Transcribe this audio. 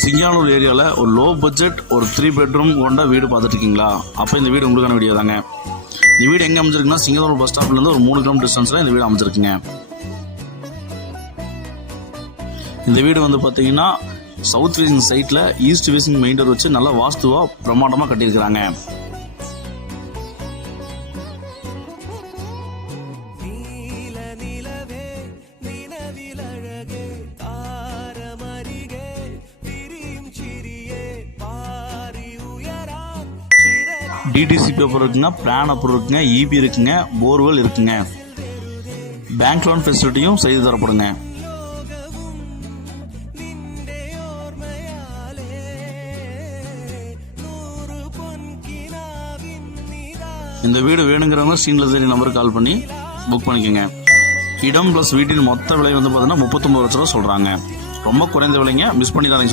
சிங்கானூர் ஏரியாவில் ஒரு low budget ஒரு 3 பெட்ரூம் கொண்ட வீடு பார்த்துட்டு இருக்கீங்களா? அப்போ இந்த வீடு உங்களுக்கான வீடியோ தாங்க. இந்த வீடு எங்கே அமைஞ்சிருக்குன்னா, சிங்கானூர் பஸ் ஸ்டாப்லேருந்து ஒரு 3 கிலோமீட்டர் டிஸ்டன்ஸில் இந்த வீடு அமைஞ்சிருக்குங்க. இந்த வீடு வந்து பார்த்தீங்கன்னா சவுத் ஃபேசிங் சைட்டில் ஈஸ்ட் ஃபேசிங் மெயின் டோர் வச்சு நல்லா வாஸ்துவாக பிரம்மாண்டமாக கட்டியிருக்கிறாங்க. டிடிசி பேப்பர் இருக்குங்க, பிளான் அப்ரூவல் இருக்குங்க, இபி இருக்குங்க, போர்வெல் இருக்குங்க. பேங்க் லோன் ஃபெசிலிட்டியும் செய்து தரப்படுங்க. இந்த வீடு வேணுங்கிறவங்க ஸ்க்ரீனில் தெரிய நம்பருக்கு கால் பண்ணி புக் பண்ணிக்கோங்க. இடம் ப்ளஸ் வீட்டின் மொத்த விலை வந்து பார்த்தீங்கன்னா 39 லட்ச ரூபா சொல்கிறாங்க. ரொம்ப குறைந்த விலைங்க, மிஸ் பண்ணிடாதீங்க.